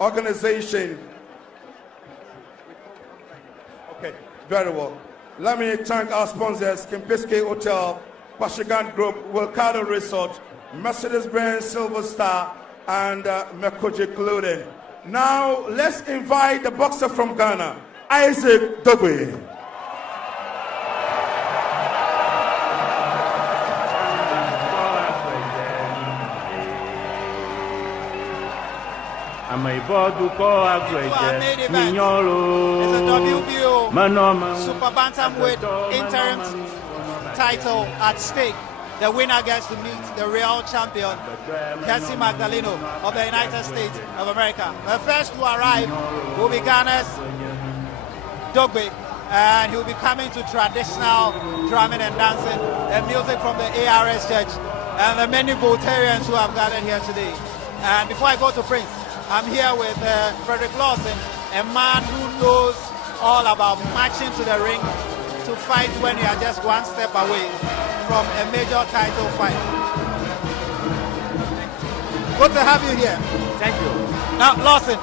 organization. Okay, very well. Let me thank our sponsors, Kempiske Hotel, Pashagan Group, Wilcado Resort, Mercedes-Benz Silver Star, and Mekoji Clothing. Now, let's invite the boxer from Ghana, Isaac Dogbe. It's a WBO Super Bantamweight interim title at stake. The winner gets to meet the real champion, Cassie Magdaleno of the United States of America. The first to arrive will be Ghana's Dogbe, and he will be coming to traditional drumming and dancing, and music from the ARS Church, and the many Voltarians who have gathered here today. And before I go to Prince, I'm here with Frederick Lawson, a man who knows all about marching to the ring to fight when you are just one step away from a major title fight. Good to have you here. Thank you. Now, Lawson,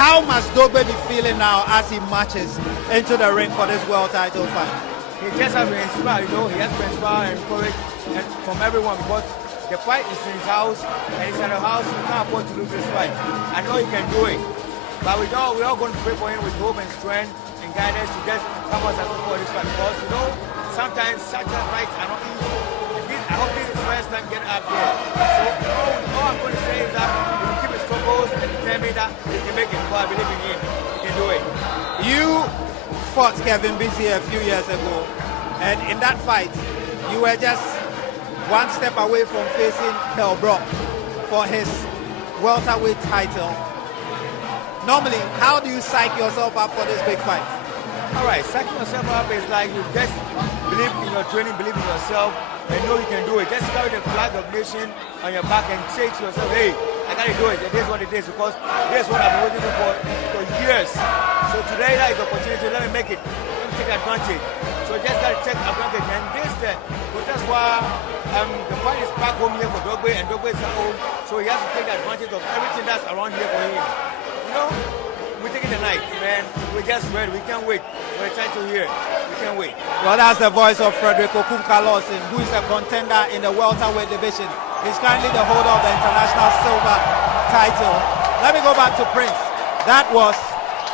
how must Dogbe be feeling now as he marches into the ring for this world title fight? He just has to inspire, he has to inspire and encourage from everyone, because the fight is in his house, and he's at the house. He can't afford to lose this fight. I know he can do it, but we're all going to pray for him with hope and strength and guidance to just come us as for this fight, because sometimes such a fights are not easy. I hope this is the first time getting up here. So all I'm going to say is that if you keep his focus and determine that he can make it, because I believe in him. He can do it. You fought Kevin Busy a few years ago, and in that fight, you were just one step away from facing Kell Brock for his welterweight title. Normally, how do you psych yourself up for this big fight? All right, psyching yourself up is like you just believe in your training, believe in yourself, and know you can do it. Just carry the flag of nation on your back and say to yourself, hey, I gotta do it. It is what it is, because this is what I've been waiting for years. So today, that is the opportunity. Let me make it. Let me take advantage. So just gotta take advantage. And that's why the fight is back home here for Dogbe, and Dogbe is at home. So he has to take advantage of everything that's around here for him. We're taking the night, man. We're just ready. We can't wait for the title here. We can't wait. Well, that's the voice of Frederick Okunka Lawson, who is a contender in the welterweight division. He's currently the holder of the international silver title. Let me go back to Prince. That was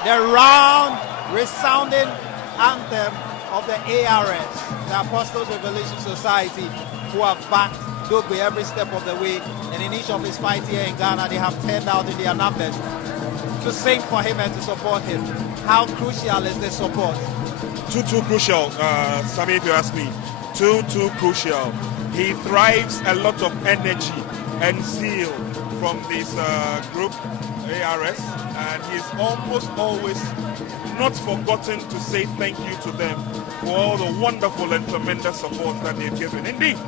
the round, resounding anthem of the ARS, the Apostles Revelation Society, who have backed Dogbe every step of the way. And in each of his fights here in Ghana, they have turned out in their numbers to sing for him and to support him. How crucial is this support? Too crucial, Sammy, if you ask me. Too crucial. He thrives a lot of energy and zeal from this group, ARS, and he's almost always not forgotten to say thank you to them for all the wonderful and tremendous support that they've given. Indeed,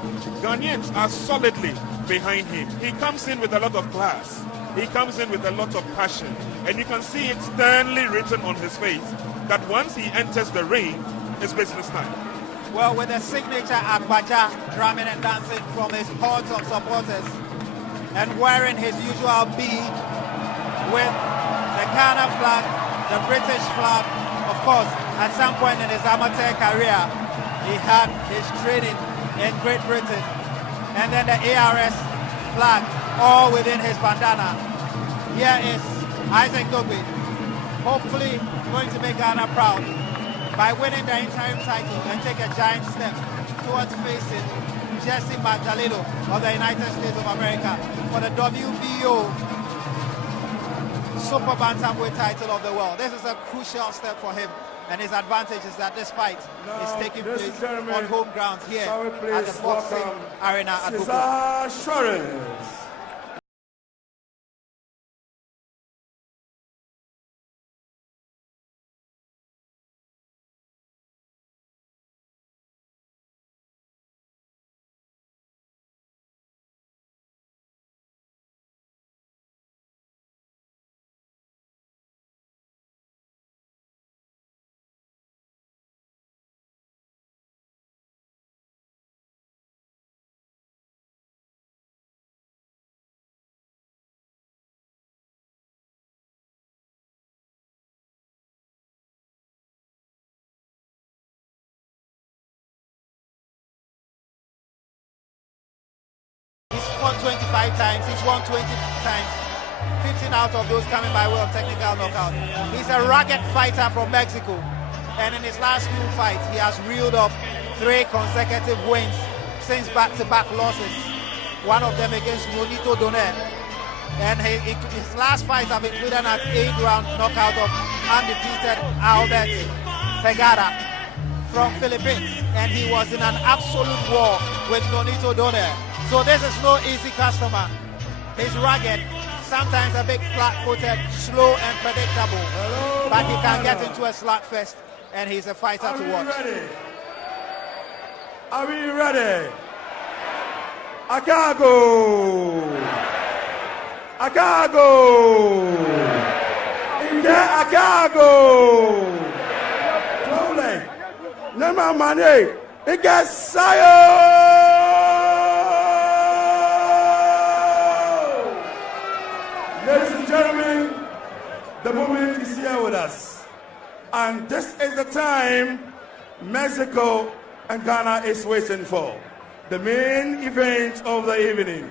Ghanaians are solidly behind him. He comes in with a lot of class. He comes in with a lot of passion, and you can see it sternly written on his face that once he enters the ring, it's business time. Well, with the signature Agbaja drumming and dancing from his hordes of supporters, and wearing his usual bead with the Ghana flag, the British flag. Of course, at some point in his amateur career, he had his training in Great Britain, and then the ARS flag, all within his bandana. Here is Isaac Dogbe, hopefully going to make Ghana proud by winning the interim title and take a giant step towards facing Jesse Magdaleno of the United States of America for the WBO Super Bantamweight title of the world. This is a crucial step for him, and his advantage is that this fight is taking place on home ground here at the boxing arena at Cesar Juarez. 25 times. He's won 20 times. 15 out of those coming by way of technical knockout. He's a rugged fighter from Mexico. And in his last few fights, he has reeled off 3 consecutive wins since back-to-back losses. One of them against Nonito Donet. And his last fights have included an 8-round knockout of undefeated Albert Pegada from Philippines. And he was in an absolute war with Nonito Donet. So this is no easy customer. He's rugged, sometimes a bit flat-footed, slow and predictable. But he can get into a slugfest, and he's a fighter to watch. Are we ready? Akago! Akago! Inge Akago! Slowly. Nema Mane. Inge Sayo! Ladies and gentlemen, the moment is here with us. And this is the time Mexico and Ghana is waiting for. The main event of the evening.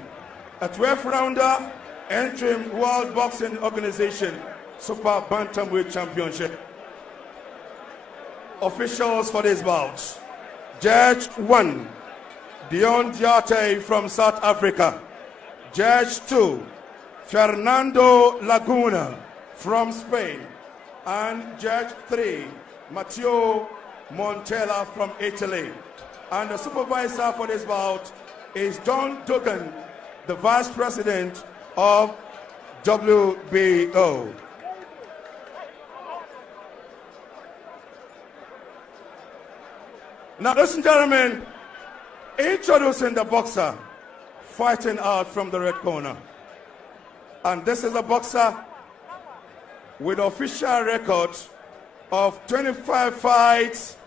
A 12-rounder entering World Boxing Organization Super Bantamweight Championship. Officials for this bout. Judge 1, Dion Diate from South Africa. Judge 2, Fernando Laguna from Spain. And Judge 3, Matteo Montella from Italy. And the supervisor for this bout is John Dugan, the Vice President of WBO. Now, ladies and gentlemen, introducing the boxer fighting out from the red corner. And this is a boxer with official record of 25 fights,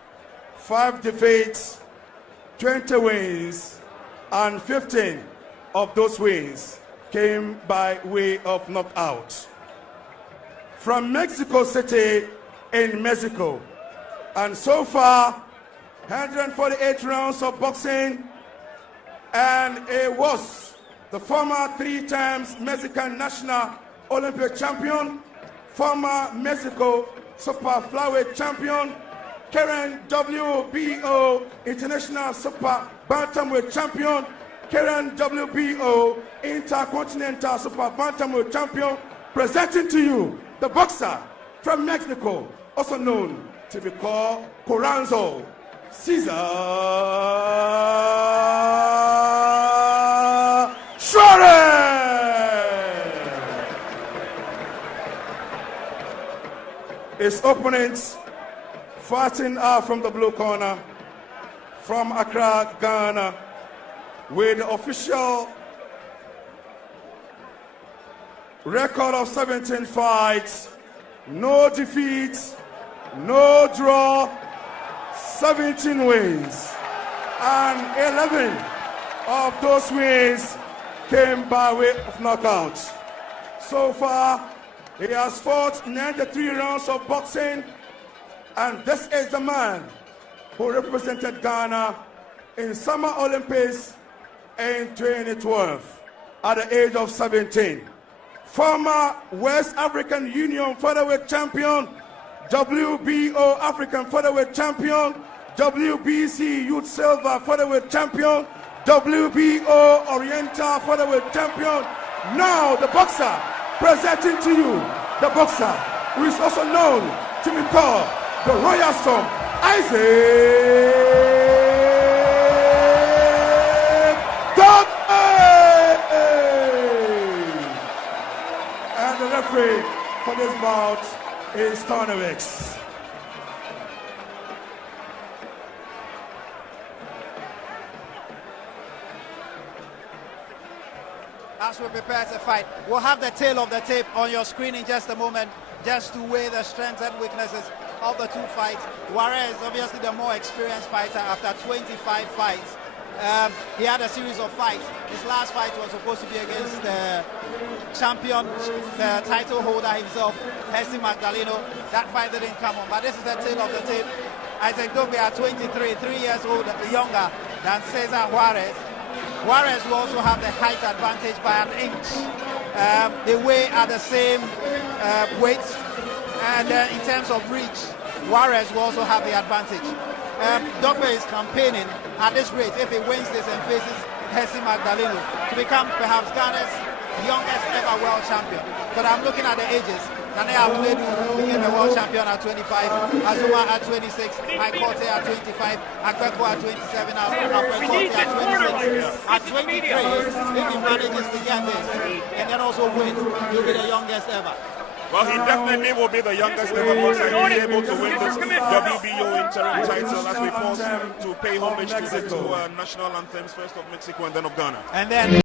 5 defeats, 20 wins, and 15 of those wins came by way of knockout. From Mexico City in Mexico. And so far, 148 rounds of boxing, and it was the former 3 times Mexican National Olympic champion, former Mexico Super Flyweight champion, current WBO International Super Bantamweight champion, current WBO Intercontinental Super Bantamweight champion, presenting to you the boxer from Mexico, also known to be called Coranzo, Cesar Juarez. His opponents fighting out from the blue corner, from Accra, Ghana, with the official record of 17 fights, no defeats, no draw, 17 wins, and 11 of those wins came by way of knockout. So far, he has fought 93 rounds of boxing, and this is the man who represented Ghana in Summer Olympics in 2012 at the age of 17. Former West African Union featherweight champion, WBO African featherweight champion, WBC Youth Silver featherweight champion, WBO Oriental featherweight champion. Now the boxer presenting to you, the boxer who is also known to be called the Royal Storm, Isaac Dogbe! And the referee for this bout is Tornavix. As we prepare to fight, we'll have the tail of the tape on your screen in just a moment, just to weigh the strengths and weaknesses of the 2 fights. Juarez, obviously the more experienced fighter after 25 fights. He had a series of fights. His last fight was supposed to be against the champion, the title holder himself, Jesse Magdaleno. That fight didn't come on, but this is the tail of the tape. Isaac Dogbe at 23, 3 years old, younger than Cesar Juarez. Juarez will also have the height advantage by an inch. They weigh at the same weight, and in terms of reach, Juarez will also have the advantage. Dogbe is campaigning at this rate, if he wins this and faces Cesar Magdaleno, to become perhaps Ghana's youngest ever world champion. But I'm looking at the ages. Nane Abledu became a world champion at 25, Azuma at 26, Aikote at 25, Akweko at 27, Akweko at 26. At 23, if he manages to get this and then also win, he'll be the youngest ever. Well, he definitely will be the youngest ever boxer. He's able to win this WBO interim title as we pause to pay homage to the two national anthems, first of Mexico and then of Ghana. And then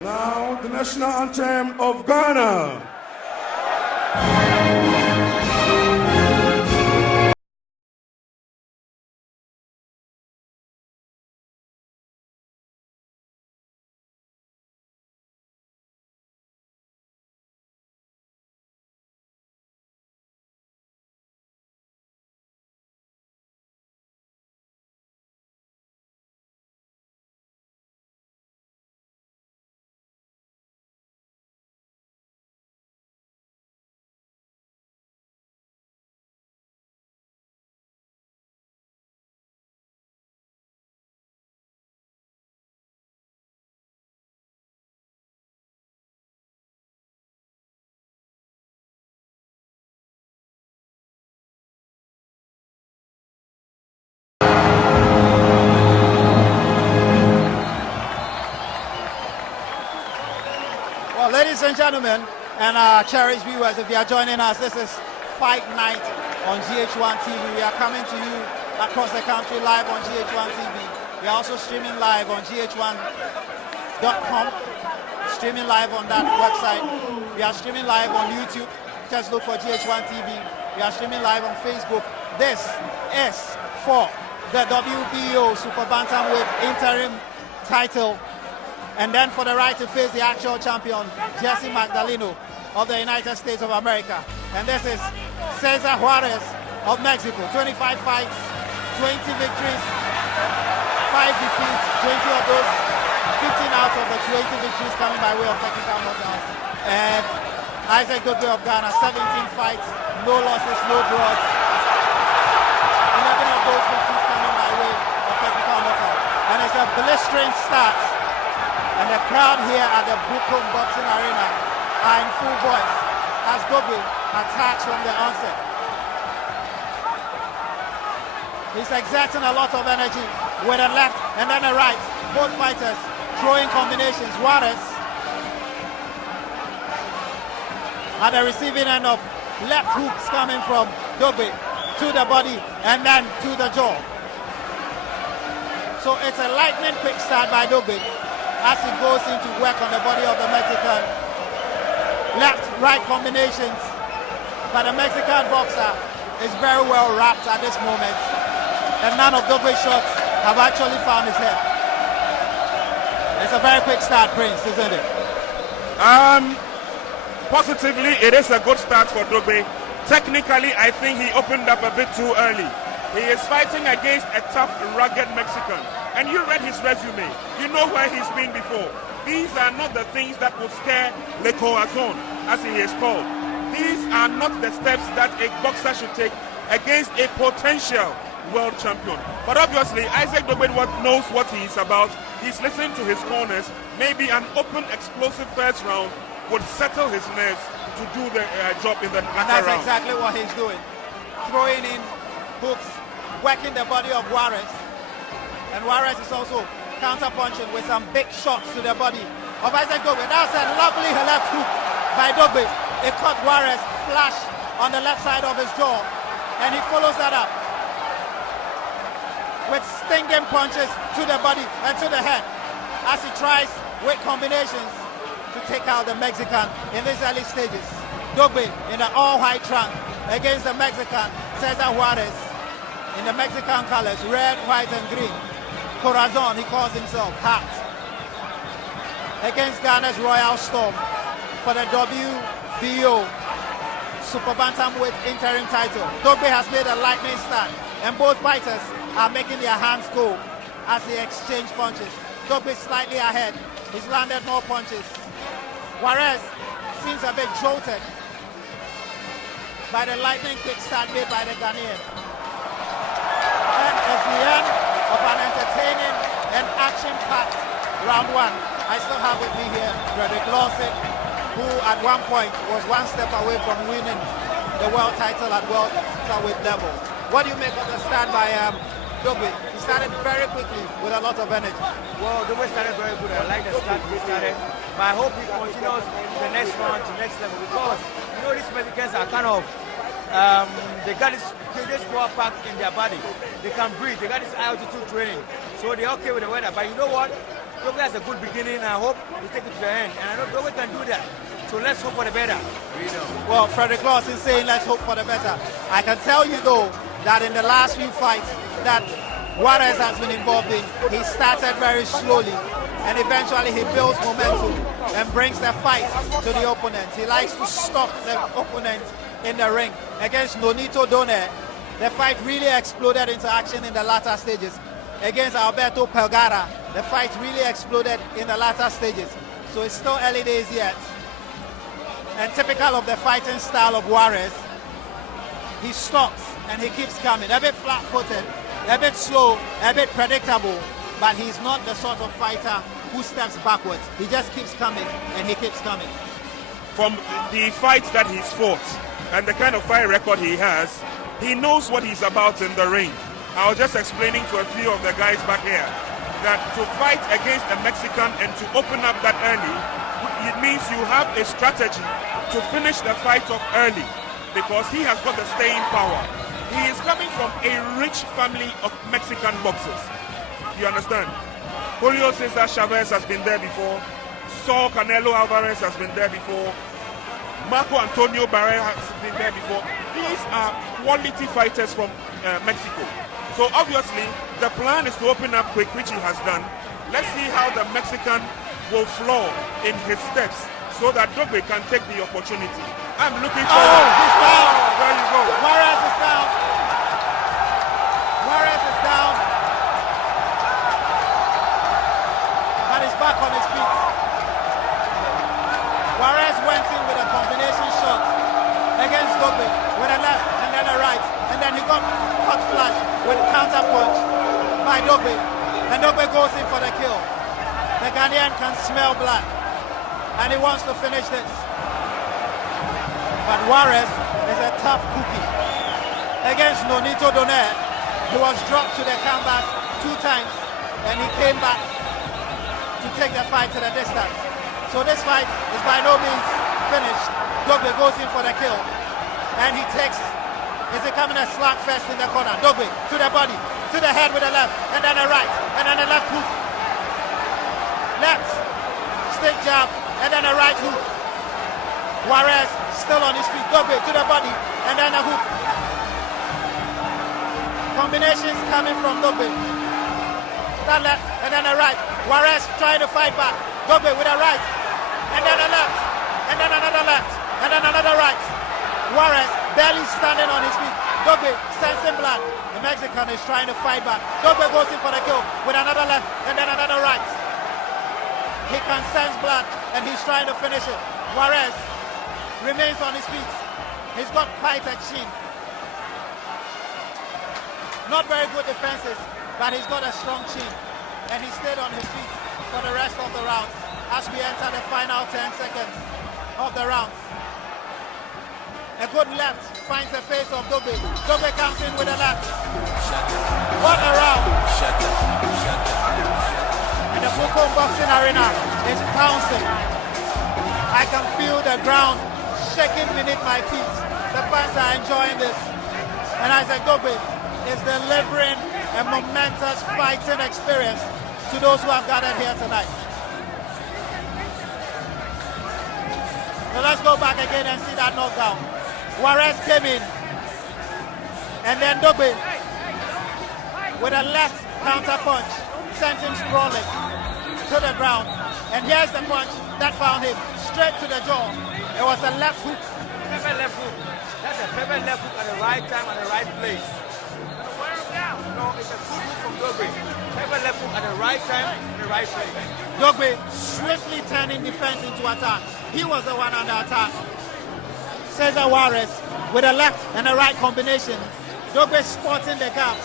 now the national anthem of Ghana. ladies and gentlemen, and our cherished viewers, if you are joining us, this is Fight Night on GH1 TV. We are coming to you across the country live on GH1 TV. We are also streaming live on gh1.com, streaming live on that website. We are streaming live on YouTube. Just look for GH1 TV. We are streaming live on Facebook. This is for the WBO Super Bantamweight interim title, and then for the right to face the actual champion, Cesar Magdaleno of the United States of America. And this is Cesar Juarez of Mexico. 25 fights, 20 victories, 5 defeats, 20 of those, 15 out of the 20 victories coming by way of technical knockouts. And Isaac Dogbe of Ghana, 17 fights, no losses, no draws. 11 of those victories coming by way of technical knockout. And it's a blistering start. And the crowd here at the Brooklyn Boxing Arena are in full voice as Dogbe attacks from the onset. He's exerting a lot of energy with a left and then a right. Both fighters throwing combinations. Juarez at the receiving end of left hooks coming from Dogbe to the body and then to the jaw. So it's a lightning quick start by Dogbe as he goes into work on the body of the Mexican. Left-right combinations, but the Mexican boxer is very well wrapped at this moment, and none of Dogbe's shots have actually found his head. It's a very quick start, Prince, isn't it? Positively, it is a good start for Dogbe. Technically, I think he opened up a bit too early. He is fighting against a tough, rugged Mexican. And you read his resume. You know where he's been before. These are not the things that will scare Le Corazon, as he is called. These are not the steps that a boxer should take against a potential world champion. But obviously, Isaac Dogbe knows what he is about. He's listening to his corners. Maybe an open, explosive first round would settle his nerves to do the job in the latter round. And that's exactly what he's doing. Throwing in hooks, working the body of Juarez. And Juarez is also counter-punching with some big shots to the body of Isaac Dogbe. That's a lovely left hook by Dogbe. It caught Juarez flash on the left side of his jaw, and he follows that up with stinging punches to the body and to the head as he tries with combinations to take out the Mexican in these early stages. Dogbe in the all-white trunk against the Mexican Cesar Juarez in the Mexican colors, red, white, and green. Corazon, he calls himself, hat. Against Ghana's Royal Storm for the WBO Super Bantamweight interim title. Dogbe has made a lightning start, and both fighters are making their hands go as they exchange punches. Dogbe slightly ahead. He's landed more punches. Juarez seems a bit jolted by the lightning kick start made by the Ghanaian. And as the end of an entertaining and action-packed round one, I still have with me here Frederick Lawson, who at one point was one step away from winning the world title at welterweight level. What do you make of the start by Dogbe? He started very quickly with a lot of energy. Well, Dogbe started very good. I like the start he started. But I hope he continues the next round to next level, because you know these Mexicans are kind of they got this power pack in their body. They can breathe. They got this altitude training, so they're okay with the weather. But you know what? Dogbe has a good beginning, and I hope we take it to the end. And I know Dogbe can do that. So let's hope for the better. Well, Frederick Lawson saying let's hope for the better. I can tell you though that in the last few fights that Juarez has been involved in, he started very slowly, and eventually he builds momentum and brings the fight to the opponent. He likes to stop the opponent in the ring. Against Nonito Donaire, the fight really exploded into action in the latter stages. Against Alberto Pelgara, the fight really exploded in the latter stages. So it's still early days yet. And typical of the fighting style of Juarez, he stops and he keeps coming. A bit flat-footed, a bit slow, a bit predictable, but he's not the sort of fighter who steps backwards. He just keeps coming and he keeps coming. From the fights that he's fought and the kind of fight record he has, he knows what he's about in the ring. I was just explaining to a few of the guys back here that to fight against a Mexican and to open up that early, it means you have a strategy to finish the fight off early, because he has got the staying power. He is coming from a rich family of Mexican boxers. You understand? Julio Cesar Chavez has been there before. Saul Canelo Alvarez has been there before. Marco Antonio Barrera has been there before. These are quality fighters from Mexico. So obviously, the plan is to open up quick, which he has done. Let's see how the Mexican will flow in his steps so that Dogbe can take the opportunity. I'm looking for... Oh, he's down! There you go. Juarez is down. Juarez is down. But he's back on his feet. Juarez went in with a combination shot against Dogbe with a left and then a right. And then he got hot flash with a counter punch by Dogbe. And Dogbe goes in for the kill. The Ghanaian can smell blood, and he wants to finish this. But Juarez is a tough cookie. Against Nonito Donaire, he was dropped to the canvas 2 times, and he came back to take the fight to the distance. So this fight is by no means finished. Dogbe goes in for the kill, and he takes, is becoming a slug fest in the corner. Dogbe to the body, to the head with a left, and then a right, and then a left hook. Left, stick jab, and then a right hook. Juarez still on his feet. Dogbe to the body, and then a hook. Combinations coming from Dogbe. That left, and then a right. Juarez trying to fight back. Dogbe with a right, and then a left, and then another left, and then another right. Juarez barely standing on his feet. Dogbe sensing blood. The Mexican is trying to fight back. Dogbe goes in for the kill with another left, and then another right. He can sense blood, and he's trying to finish it. Juarez remains on his feet. He's got quite a chin. Not very good defenses, but he's got a strong chin. And he stayed on his feet for the rest of the round as we enter the final 10 seconds of the round. A good left finds the face of Dogbe. Dogbe comes in with a left. What a round! the Bukom Boxing Arena is bouncing. I can feel the ground shaking beneath my feet. The fans are enjoying this. And Isaac Dogbe is delivering a momentous fighting experience to those who have gathered here tonight. So let's go back again and see that knockdown. Juarez came in, and then Dogbe with a left counter punch sent him sprawling to the ground. And here's the punch that found him straight to the jaw. It was a left hook. Perfect left hook. That's a perfect left hook at the right time and the right place. No, it's a good hook from Dogbe. Perfect left hook at the right time and the right place. Dogbe swiftly turning defense into attack. He was the one under attack. Cesar Juarez with a left and a right combination. Dogbe spotting the gap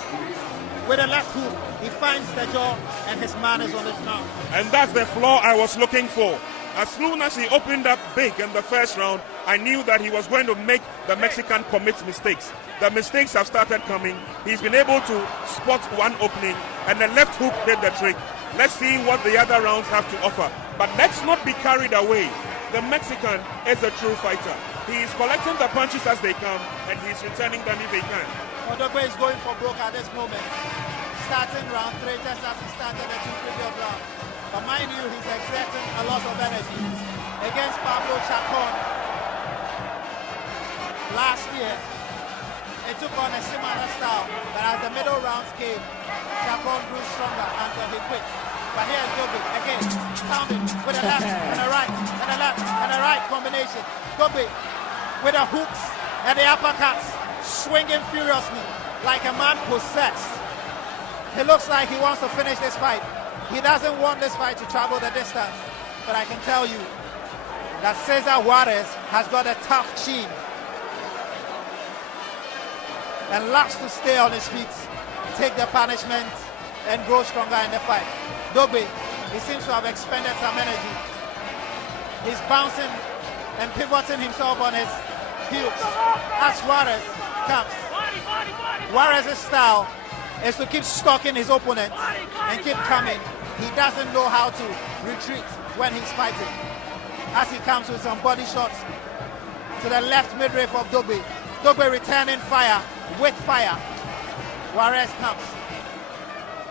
with a left hook. He finds the jaw and his man is on his mouth. And that's the flaw I was looking for. As soon as he opened up big in the first round, I knew that he was going to make the Mexican commit mistakes. The mistakes have started coming. He's been able to spot one opening, and the left hook did the trick. Let's see what the other rounds have to offer. But let's not be carried away. The Mexican is a true fighter. He is collecting the punches as they come, and he's returning them if they can. Dogbe is going for broke at this moment. Starting round 3 just as he started the 2 previous rounds. But mind you, he's exerting a lot of energy. Against Pablo Chacon last year, it took on a similar style. But as the middle rounds came, Chacon grew stronger until he quit. But here's Dogbe again, pounding with a left and a right and a left and a right combination. Dogbe with the hooks and the uppercuts, swinging furiously like a man possessed. He looks like he wants to finish this fight. He doesn't want this fight to travel the distance. But I can tell you that Cesar Juarez has got a tough chin and loves to stay on his feet, take the punishment, and grow stronger in the fight. Dogbe, he seems to have expended some energy. He's bouncing and pivoting himself on his heels as Juarez comes. Juarez's style is to keep stalking his opponent and keep coming. He doesn't know how to retreat when he's fighting. As he comes with some body shots to the left midriff of Dogbe. Dogbe returning fire with fire. Juarez comes.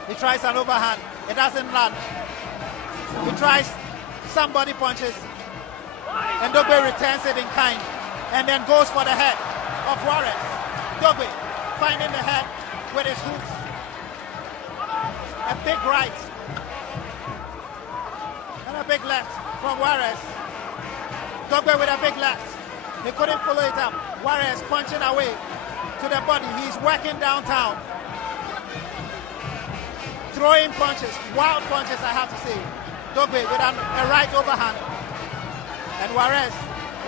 He tries an overhand. It doesn't land. He tries some body punches. And Dogbe returns it in kind. And then goes for the head of Juarez. Dogbe finding the head with his hooks. A big right. And a big left from Juarez. Dogbe with a big left. He couldn't follow it up. Juarez punching away to the body. He's working downtown. Throwing punches, wild punches I have to say. Dogbe with a right overhand. And Juarez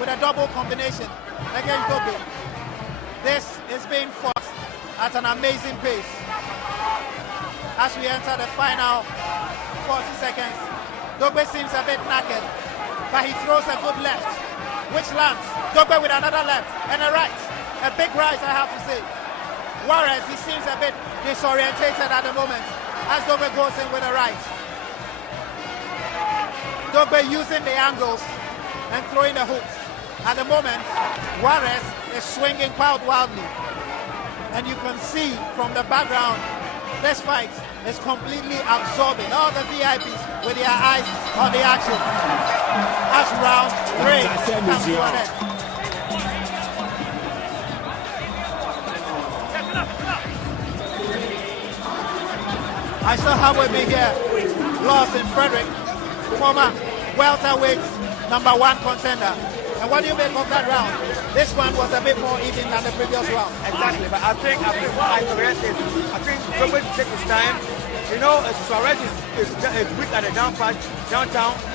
with a double combination against Dogbe. This is being fought at an amazing pace. As we enter the final 40 seconds, Dogbe seems a bit knackered, but he throws a good left, which lands. Dogbe with another left and a right. A big right, I have to say. Juarez, he seems a bit disorientated at the moment as Dogbe goes in with a right. Dogbe using the angles and throwing the hooks. At the moment, Juarez is swinging quite wildly. And you can see from the background, this fight is completely absorbing all the VIPs with their eyes on the action. As round 3 comes to an end. I still have with me here Lawson Frederick, former welterweight #1 contender. And what do you make of that round? This one was a bit more even than the previous round. Exactly, but I think what I suggest is, I think Dogbe to take his time. You know, Juarez is weak at the downtown.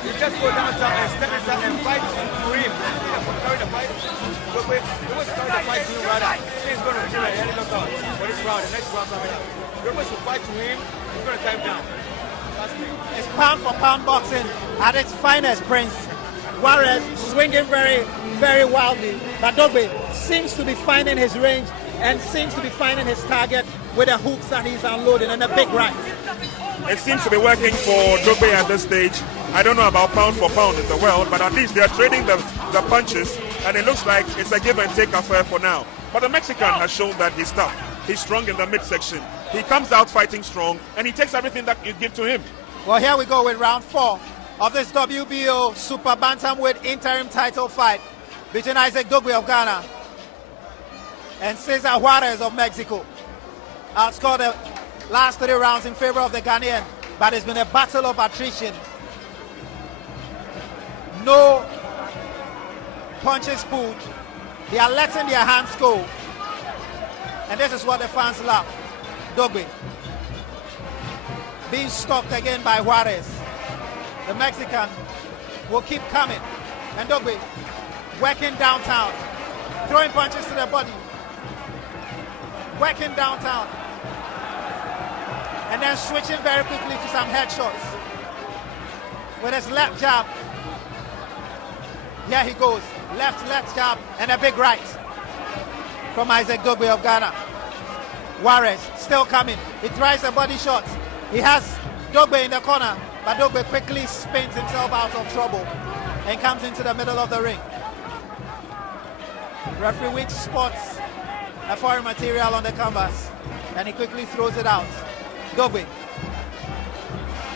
You just go downtown and step inside and fight to him. Carry the fight. Dogbe was carry the fight to him rather. He's going to do a yellow knockout for this round, the next round coming up. Dogbe should fight to him. He's going to time down. It's pound for pound boxing at its finest, Prince. Juarez swinging very, very wildly, but Dogbe seems to be finding his range and seems to be finding his target with the hooks that he's unloading and a big right. It seems to be working for Dogbe at this stage. I don't know about pound for pound in the world, but at least they are trading the punches, and it looks like it's a give and take affair for now. But the Mexican has shown that he's tough. He's strong in the midsection. He comes out fighting strong, and he takes everything that you give to him. Well, here we go with round 4 of this WBO Super Bantamweight interim title fight between Isaac Dogbe of Ghana and Cesar Juarez of Mexico. Outscored the last 3 rounds in favor of the Ghanaian, but it's been a battle of attrition. No punches pulled. They are letting their hands go. And this is what the fans love. Dogbe being stopped again by Juarez. The Mexican will keep coming. And Dogbe working downtown, throwing punches to the body, working downtown, and then switching very quickly to some headshots with his left jab. Here he goes, left jab, and a big right from Isaac Dogbe of Ghana. Juarez still coming. He tries a body shot. He has Dogbe in the corner, but Dogbe quickly spins himself out of trouble and comes into the middle of the ring. Referee Weeks spots a foreign material on the canvas, and he quickly throws it out. Dogbe.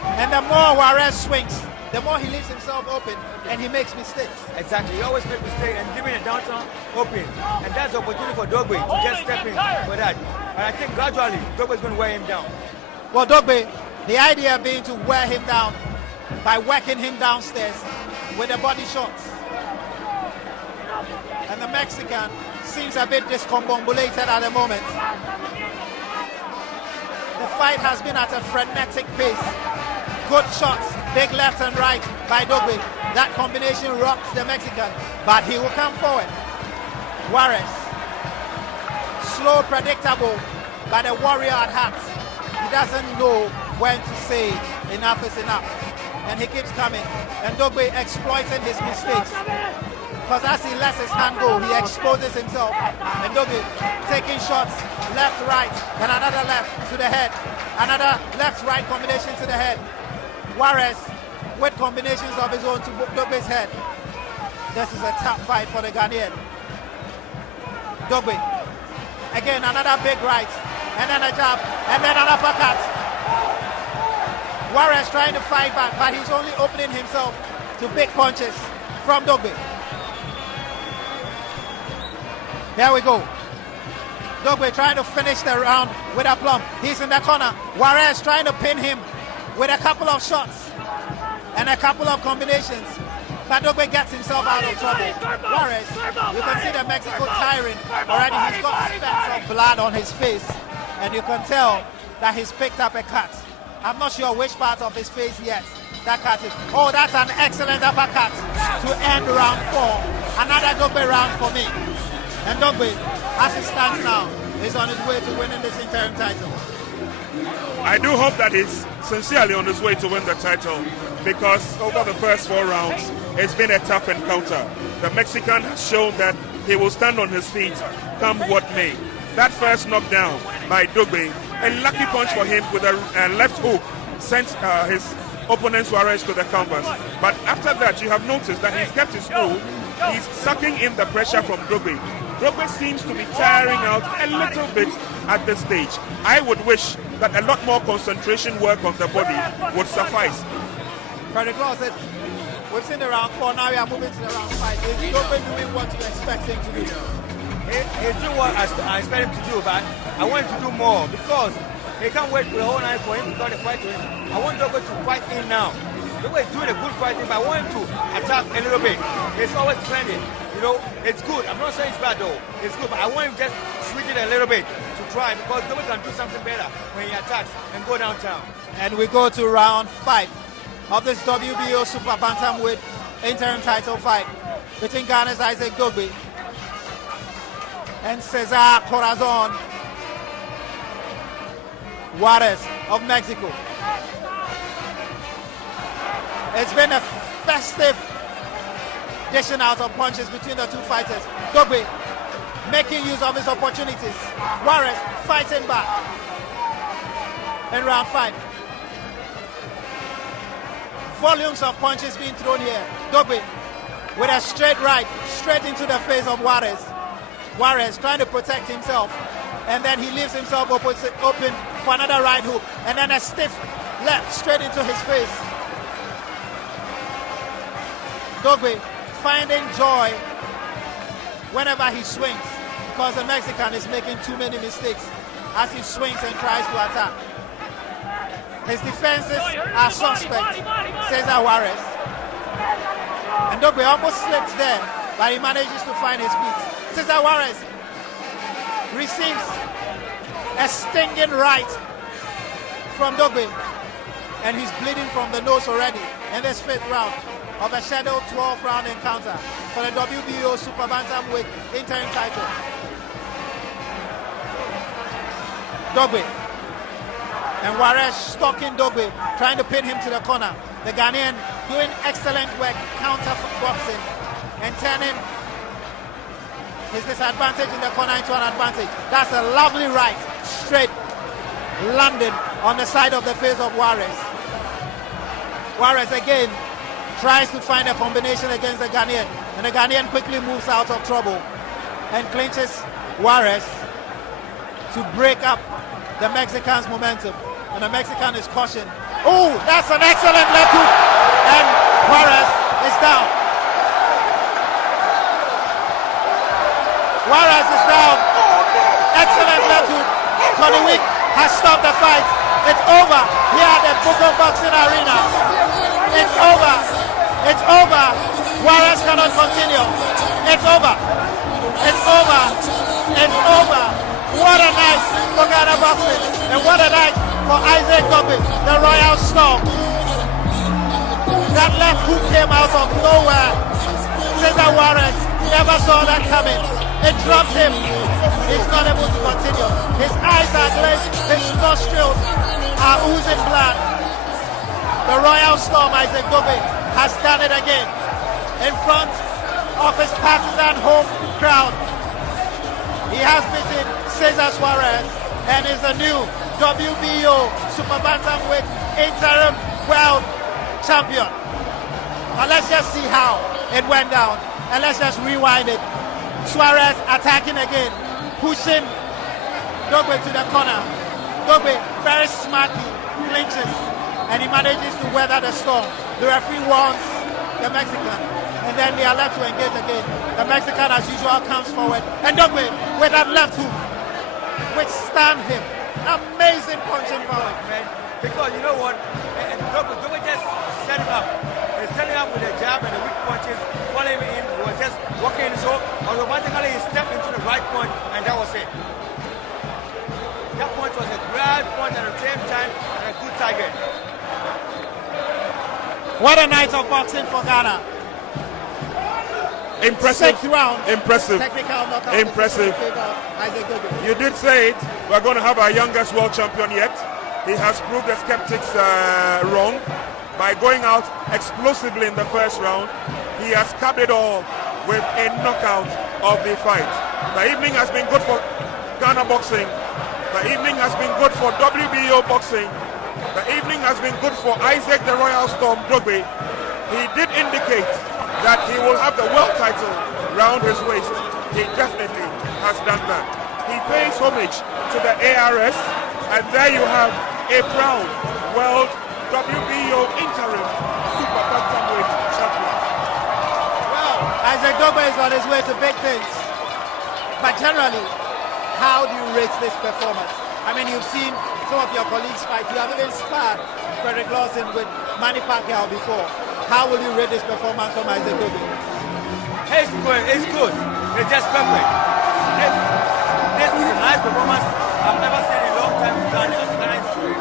And the more Juarez swings, the more he leaves himself open, and he makes mistakes. Exactly, he always makes mistakes and leaving the downtown open. And that's the opportunity for Dogbe to just step in for that. And I think gradually, Dogbe is going to wear him down. Well, Dogbe, the idea being to wear him down by working him downstairs with the body shots. And the Mexican seems a bit discombobulated at the moment. The fight has been at a frenetic pace. Good shots, big left and right by Dogbe. That combination rocks the Mexican, but he will come forward. Juarez, slow, predictable, but a warrior at heart. He doesn't know when to say enough is enough, and he keeps coming. And Dogbe exploiting his mistakes, because as he lets his hand go, he exposes himself. And Dogbe taking shots left, right, and another left to the head, another left-right combination to the head. Juarez with combinations of his own to Dogbe's head. This is a tough fight for the Ghanaian. Dogbe, again another big right, and then a jab, and then an uppercut. Juarez trying to fight back, but he's only opening himself to big punches from Dogbe. Here we go. Dogbe trying to finish the round with a plumb. He's in the corner. Juarez trying to pin him with a couple of shots and a couple of combinations. But Dogbe gets himself out of trouble. Juarez, you can see the Mexico tiring already. He's got specks of blood on his face, and you can tell that he's picked up a cut. I'm not sure which part of his face yet that cut is. Oh, that's an excellent uppercut to end round 4. Another Dogbe round for me. And Dogbe, as it stands now, is on his way to winning this interim title. I do hope that he's sincerely on his way to win the title, because over the first 4 rounds, it's been a tough encounter. The Mexican has shown that he will stand on his feet, come what may. That first knockdown by Dogbe, a lucky punch for him with a left hook, sent his opponent Juarez to the canvas. But after that, you have noticed that he's kept his cool. He's sucking in the pressure from Dogbe. Dogbe seems to be tiring out a little bit at this stage. I would wish that a lot more concentration work on the body would suffice. Frederick Law said, we've seen the round 4, now we are moving to the round 5. Is Dogbe doing what you expect him to do? He's doing what I expect him to do, but I want him to do more, because he can't wait for the whole night for him to start the fight to him. I want Dogbe to fight in now. Dogbe is doing a good fighting, but I want him to attack a little bit. He's always trending. You know, it's good. I'm not saying it's bad though. It's good, but I want him just switch it a little bit to try, because Dogbe can do something better when he attacks and go downtown. And we go to round 5 of this WBO Super Bantamweight interim title fight between Ghana's Isaac Dogbe and Cesar Corazon Juarez of Mexico. It's been a festive dishing out of punches between the two fighters. Dogbe making use of his opportunities. Juarez fighting back in round 5. volumes of punches being thrown here. Dogbe with a straight right, straight into the face of Juarez. Juarez trying to protect himself, and then he leaves himself open for another right hook, and then a stiff left straight into his face. Dogbe finding joy whenever he swings, because the Mexican is making too many mistakes as he swings and tries to attack. His defenses are suspect, Cesar Juarez. And Dogbe almost slips there, but he manages to find his feet. Cesar Juarez receives a stinging right from Dogbe, and he's bleeding from the nose already in this 5th round of a scheduled 12-round encounter for the WBO Super Bantamweight interim title. Dogbe and Juarez stalking Dogbe, trying to pin him to the corner. The Ghanaian doing excellent work counter boxing and turning his disadvantage in the corner into an advantage. That's a lovely right, straight, landing on the side of the face of Juarez. Juarez again tries to find a combination against the Ghanaian, and the Ghanaian quickly moves out of trouble and clinches Juarez to break up the Mexican's momentum. And the Mexican is cautioned. Oh, that's an excellent left hook, and Juarez is down. Juarez is down. Excellent left hook. Tony Wick has stopped the fight. It's over here at the Booker Boxing Arena. It's over. It's over. Juarez cannot continue. It's over. It's over. It's over. What a night for Ghana boxing, and what a night for Isaac Dogbe, the Royal Storm. That left hook came out of nowhere. Cesar Juarez never saw that coming. It dropped him. He's not able to continue. His eyes are glazed. His nostrils are oozing blood. The Royal Storm, Isaac Dogbe, has done it again in front of his partisan home crowd. He has beaten Cesar Juarez and is the new WBO Super Bantamweight interim world champion. And let's just see how it went down, and let's just rewind it. Juarez attacking again, pushing Dogbe to the corner. Dogbe very smartly clinches, and he manages to weather the storm. The referee warns the Mexican, and then they are left to engage again. The Mexican, as usual, comes forward, and Dogbe with that left hook, which stunned him. Amazing punching power, man. Because you know what? And Dogbe just set him up. He set him up with a jab and the weak punches, following him in. He was just walking in, so automatically he stepped into the right punch, and that was it. That punch was a great punch at the same time and a good target. What a night of boxing for Ghana. Impressive. 6th round. Impressive. Technical knockout. Impressive. Isaac Dogbe. You did say it. We're going to have our youngest world champion yet. He has proved the skeptics wrong by going out explosively in the first round. He has capped it all with a knockout of the fight. The evening has been good for Ghana boxing. The evening has been good for WBO boxing. The evening has been good for Isaac the Royal Storm Dogbe. He did indicate that he will have the world title round his waist. He definitely has done that. He pays homage to the ARS, and there you have a proud world WBO interim Super Bantamweight champion. Well, Isaac Dogbe is on his way to big things. But generally, how do you rate this performance? I mean, you've seen some of your colleagues fight. You have even sparred Frederick Lawson with Manny Pacquiao before. How will you rate this performance from Isaac Dogbe? It's good. It's good. It's just perfect. This is a nice performance I've never seen in a long time in Ghana history.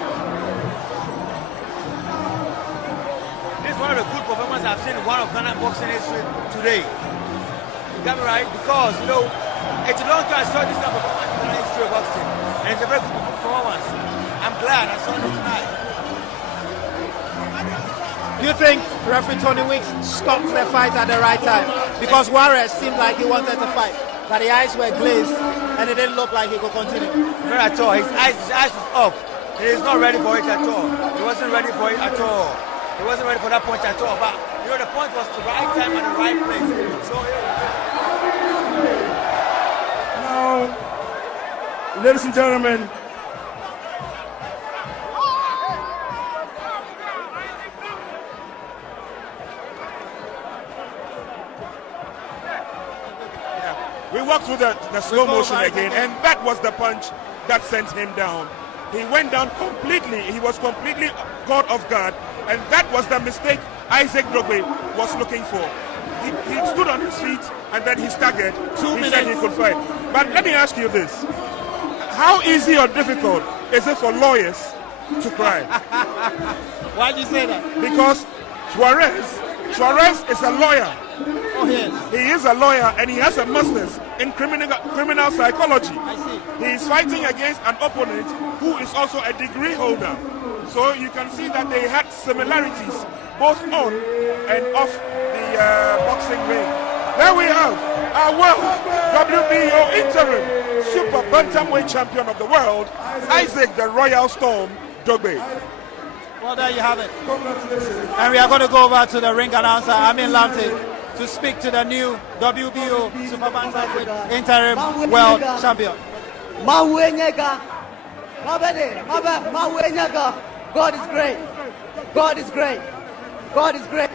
This is one of the good performances I've seen in one of Ghana boxing history today. You got me right? Because, you know, it's a long time I saw this kind of performance in Ghana history of boxing. And it's a very good performance. I'm glad I saw it tonight. Do you think referee Tony Wicks stopped the fight at the right time? Because Juarez seemed like he wanted to fight, but the eyes were glazed and it didn't look like he could continue. Not at all. His eyes is off. He is not ready for it at all. He wasn't ready for it at all. He wasn't ready for that punch at all. But you know, the punch was the right time and the right place. So Now, ladies and gentlemen, we walked through the slow motion again, and that was the punch that sent him down. He went down completely. He was completely caught off guard, and that was the mistake Isaac Dogbe was looking for. He stood on his feet, and then he staggered. 2 minutes. He said he could fight. But let me ask you this. How easy or difficult is it for lawyers to cry? Why do you say that? Because Juarez is a lawyer. Oh, yes. He is a lawyer, and he has a master's in criminal psychology. I see. He is fighting against an opponent who is also a degree holder. So you can see that they had similarities both on and off the boxing ring. There we have our world WBO interim super bantamweight champion of the world, Isaac the Royal Storm Dogbe. Well, there you have it. And we are going to go over to the ring announcer, Amin Lamte, to speak to the new WBO Super Bantamweight interim world champion. God is great. God is great. God is great.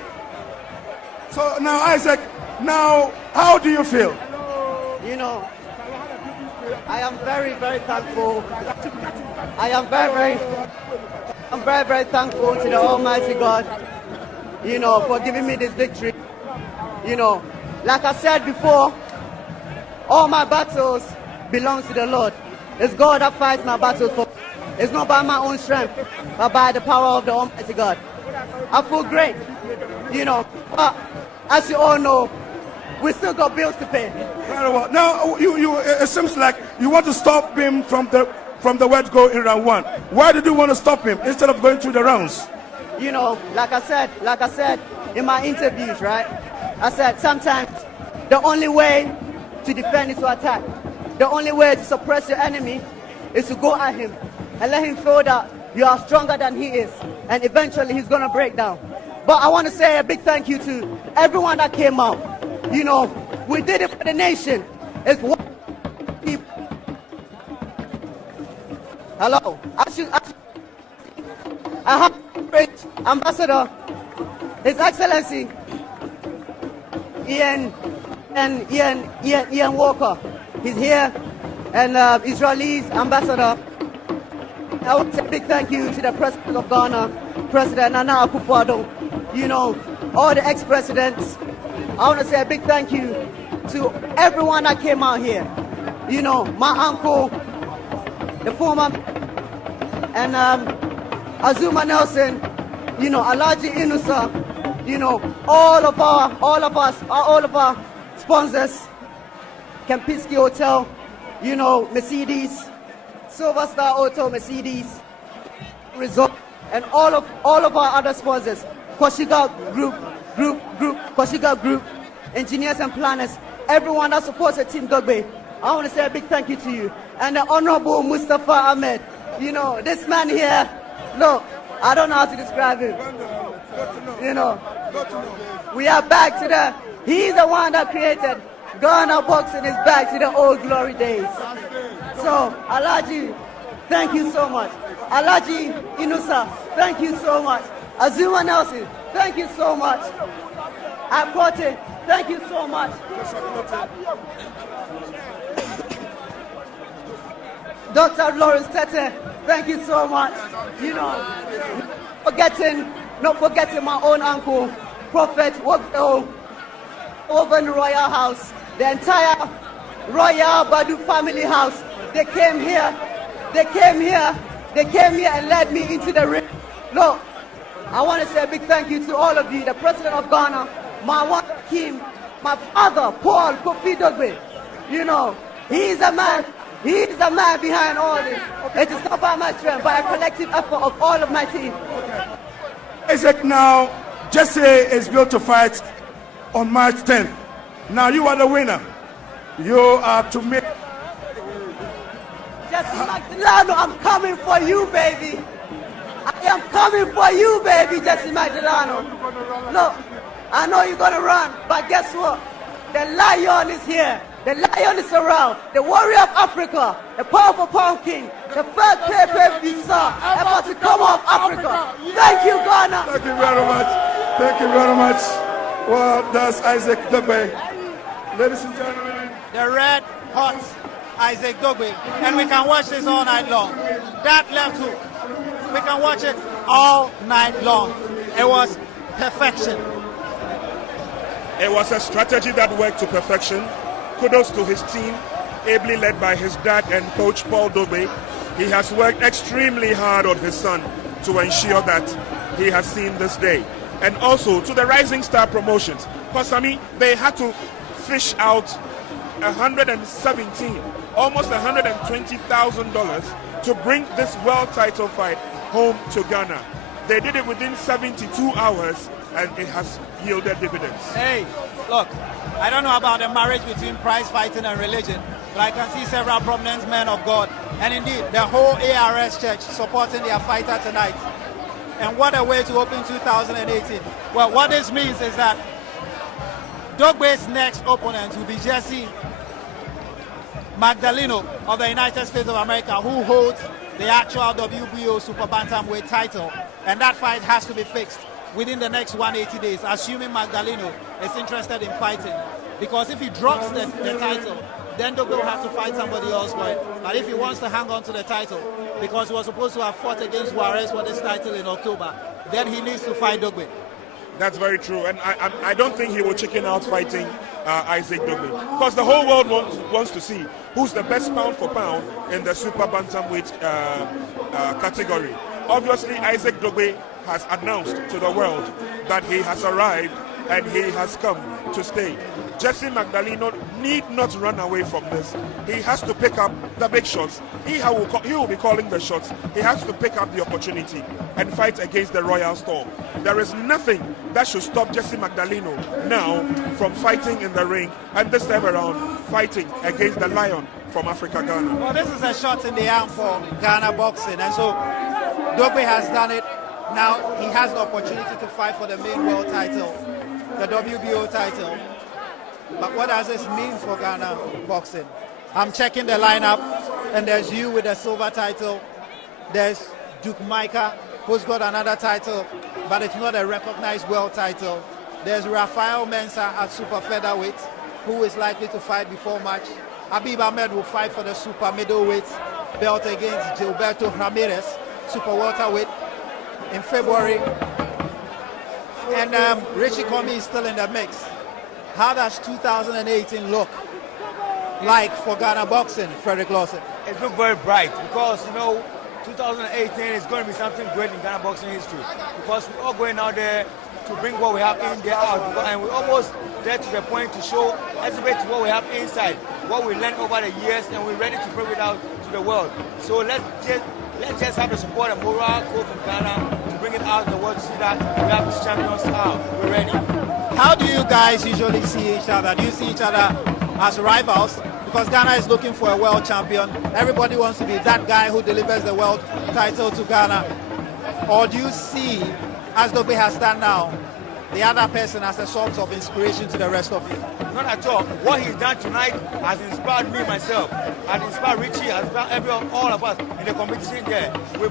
so now Isaac, now how do you feel? You know, I am very, very thankful. I am very, very thankful to the Almighty God, you know, for giving me this victory. You know, like I said before, all my battles belong to the Lord. It's God that fights my battles for me. It's not by my own strength, but by the power of the Almighty God. I feel great, you know, but as you all know, we still got bills to pay. Very well. Now, it seems like you want to stop him from the word go in round one. Why did you want to stop him instead of going through the rounds? You know, like I said in my interviews, right? I said sometimes the only way to defend is to attack. The only way to suppress your enemy is to go at him and let him feel that you are stronger than he is, and eventually he's gonna break down. But I want to say a big thank you to everyone that came out. You know, we did it for the nation. It's one people. Hello. I have great ambassador, His Excellency Ian Walker. He's here, and Israeli's ambassador. I want to say a big thank you to the President of Ghana, President Nana Akufo-Addo. You know, all the ex-presidents. I want to say a big thank you to everyone that came out here. You know, my uncle, the former, and Azuma Nelson, you know, Alaji Inusa, you know, all of our sponsors, Kempinski Hotel, you know, Mercedes, Silver Star Auto, Mercedes, Resort, and all of our other sponsors, Kwashiga Group, Kwashiga Group, engineers and planners, everyone that supports the Team Dogbe. I want to say a big thank you to you. And the Honorable Mustafa Ahmed, you know, this man here, look, I don't know how to describe him. You know, we are back to he's the one that created Ghana boxing is back to the old glory days. So, Alaji, thank you so much. Alaji Inusa, thank you so much. Azuma Nelson, thank you so much. Akote, thank you so much. Dr. Lawrence Tete, thank you so much. You know, not forgetting my own uncle, Prophet Wogdo, over in the Royal House, the entire Royal Badu family house. They came here and led me into the ring. Look, I want to say a big thank you to all of you, the President of Ghana, my wife Kim, my father Paul Kofi Dogbe. You know, he's a man behind all this. It is not by my strength, by a collective effort of all of my team. Isaac, now Jesse is built to fight on March 10th. Now you are the winner. You are to make. Jesse Magdaleno, I'm coming for you, baby. I am coming for you, baby, Jesse Magdaleno. Look, I know you're gonna run, but guess what? The lion is here. The lion is around. The warrior of Africa, the powerful pound king, the first pay-per-view star ever to come off Africa. Thank you, Ghana. Thank you very much. Thank you very much. Well, that's Isaac Dogbe. Ladies and gentlemen, The red hot Isaac Dogbe. And we can watch this all night long. That left hook, we can watch it all night long. It was perfection. It was a strategy that worked to perfection. Kudos to his team, ably led by his dad and coach Paul Dogbe. He has worked extremely hard on his son to ensure that he has seen this day. And also to the Rising Star Promotions. Because, I mean, they had to fish out 117, almost $120,000 to bring this world title fight home to Ghana. They did it within 72 hours and it has yielded dividends. Hey, look, I don't know about the marriage between prize fighting and religion, but I can see several prominent men of God, and indeed the whole ARS church supporting their fighter tonight. And what a way to open 2018. Well, what this means is that Dogbe's next opponent will be Jesse Magdaleno of the United States of America, who holds the actual WBO Super Bantamweight title. And that fight has to be fixed within the next 180 days, assuming Magdaleno is interested in fighting. Because if he drops the title, then Dogbe will have to fight somebody else for it. But if he wants to hang on to the title, because he was supposed to have fought against Juarez for this title in October, then he needs to fight Dogbe. That's very true, and I don't think he will chicken out fighting Isaac Dogbe, because the whole world wants to see who's the best pound for pound in the super bantamweight category. Obviously, Isaac Dogbe has announced to the world that he has arrived and he has come to stay. Jesse Magdaleno need not run away from this. He has to pick up the big shots. He will be calling the shots. He has to pick up the opportunity and fight against the Royal Storm. There is nothing that should stop Jesse Magdaleno now from fighting in the ring, and this time around fighting against the Lion from Africa, Ghana. Well, this is a shot in the arm for Ghana boxing, and so Dogbe has done it. Now he has the opportunity to fight for the main world title, the WBO title. But what does this mean for Ghana boxing? I'm checking the lineup, and there's you with the silver title. There's Duke Micah, who's got another title, but it's not a recognized world title. There's Rafael Mensah at super featherweight, who is likely to fight before March. Habib Ahmed will fight for the super middleweight belt against Gilberto Ramirez, super welterweight, in February. And Richie Comey is still in the mix. How does 2018 look like for Ghana boxing, Frederick Lawson? It looks very bright because, 2018 is going to be something great in Ghana boxing history, because we're all going out there to bring what we have in there out, and we're almost there to the point to show, exhibit what we have inside, what we learned over the years, and we're ready to bring it out to the world. So let's just have the support and morale go from Ghana to bring it out to the world to see that we have these champions now. We're ready. How do you guys usually see each other? Do you see each other as rivals? Because Ghana is looking for a world champion. Everybody wants to be that guy who delivers the world title to Ghana. Or do you see, as Dogbe has done now, the other person as a source of inspiration to the rest of you? Not at all. What he's done tonight has inspired me myself, has inspired Richie, has inspired everyone, all of us in the competition there. We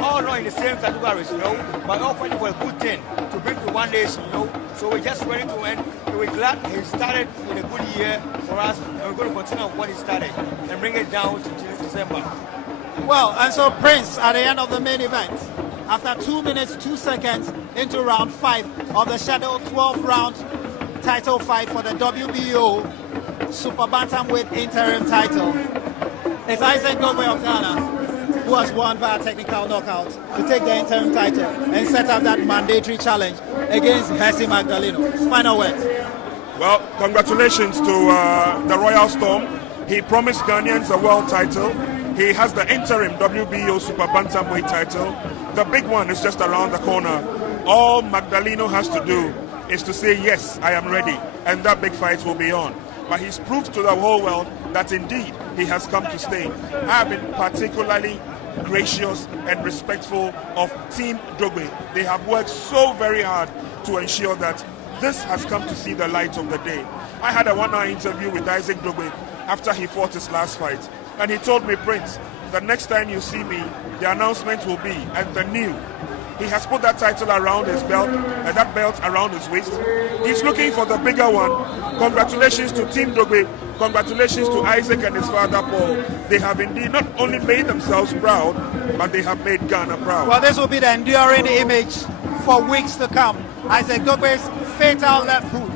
all know in the same categories, but all fighting for a good thing to bring to one nation, So we're just ready to end. We're glad he started in a good year for us, and we're going to continue on what he started and bring it down to December. Well, and so Prince, at the end of the main event, after 2 minutes, 2 seconds into round 5 of the scheduled 12-round title fight for the WBO Super Bantamweight interim title, it's Isaac Dogbe of Ghana, who has won via technical knockout to take the interim title and set up that mandatory challenge against Jesse Magdaleno. Final words. Well, congratulations to the Royal Storm. He promised Ghanaians a world title. He has the interim WBO Super Bantamweight title. The big one is just around the corner. All Magdaleno has to do is to say, yes, I am ready, and that big fight will be on. But he's proved to the whole world that indeed he has come to stay. I have been particularly gracious and respectful of Team Dogbe. They have worked so very hard to ensure that this has come to see the light of the day. I had a one-hour interview with Isaac Dogbe after he fought his last fight, and he told me, Prince, the next time you see me, the announcement will be at the new. He has put that title around his belt, and that belt around his waist. He's looking for the bigger one. Congratulations to Team Dogbe. Congratulations to Isaac and his father Paul. They have indeed not only made themselves proud, but they have made Ghana proud. Well, this will be the enduring image for weeks to come. Isaac Dogbe's fatal left hook,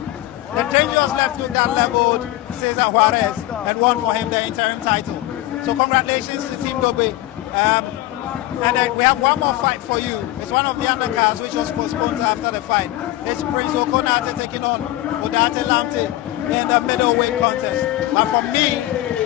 the dangerous left hook that leveled Cesar Juarez and won for him the interim title. So congratulations to Team Dogbe. And then we have one more fight for you. It's one of the undercards which was postponed after the fight. It's Prince Okonate taking on Odate Lamte in the middleweight contest. But for me,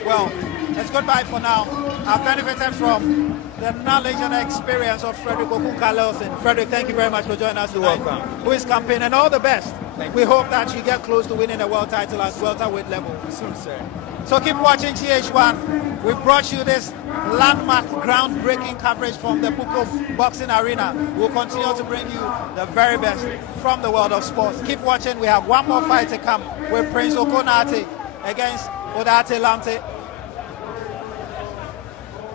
well, it's goodbye for now. I've benefited from the knowledge and experience of Frederick Okuka-Lelson. Frederick, thank you very much for joining us tonight. You're welcome. Who is campaigning, and all the best. We hope that you get close to winning the world title at welterweight level. Soon, sir. So keep watching GH1. We brought you this landmark, groundbreaking coverage from the Buko Boxing Arena. We'll continue to bring you the very best from the world of sports. Keep watching. We have one more fight to come with Prince Okonate against Odate Lamte.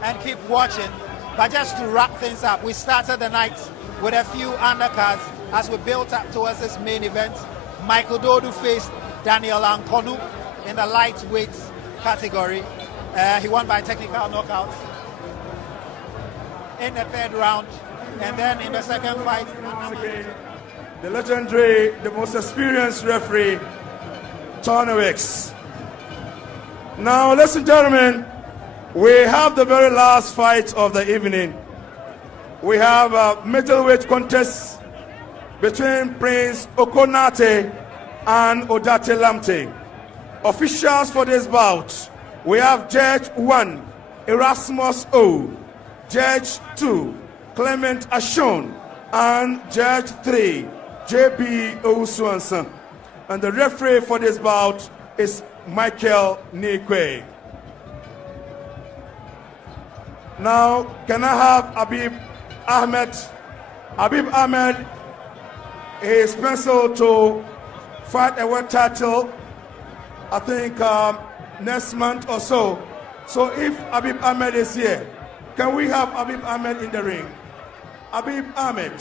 And keep watching. But just to wrap things up, we started the night with a few undercards as we built up towards this main event. Michael Dodu faced Daniel Ankonu in the lightweight category. He won by technical knockout in the third round. And then in the second fight, the legendary, the most experienced referee, Tony Wicks. Now, ladies and gentlemen, we have the very last fight of the evening. We have a middleweight contest between Prince Okonate and Odate Lamte. Officials for this bout, we have Judge 1, Erasmus O, Judge 2, Clement Ashon, and Judge 3, J.B. Owusu-Ansah. And the referee for this bout is Michael Nikwe. Now, can I have Habib Ahmed? Habib Ahmed is penciled to fight a world title, I think next month or so. So if Habib Ahmed is here, can we have Habib Ahmed in the ring? Habib Ahmed.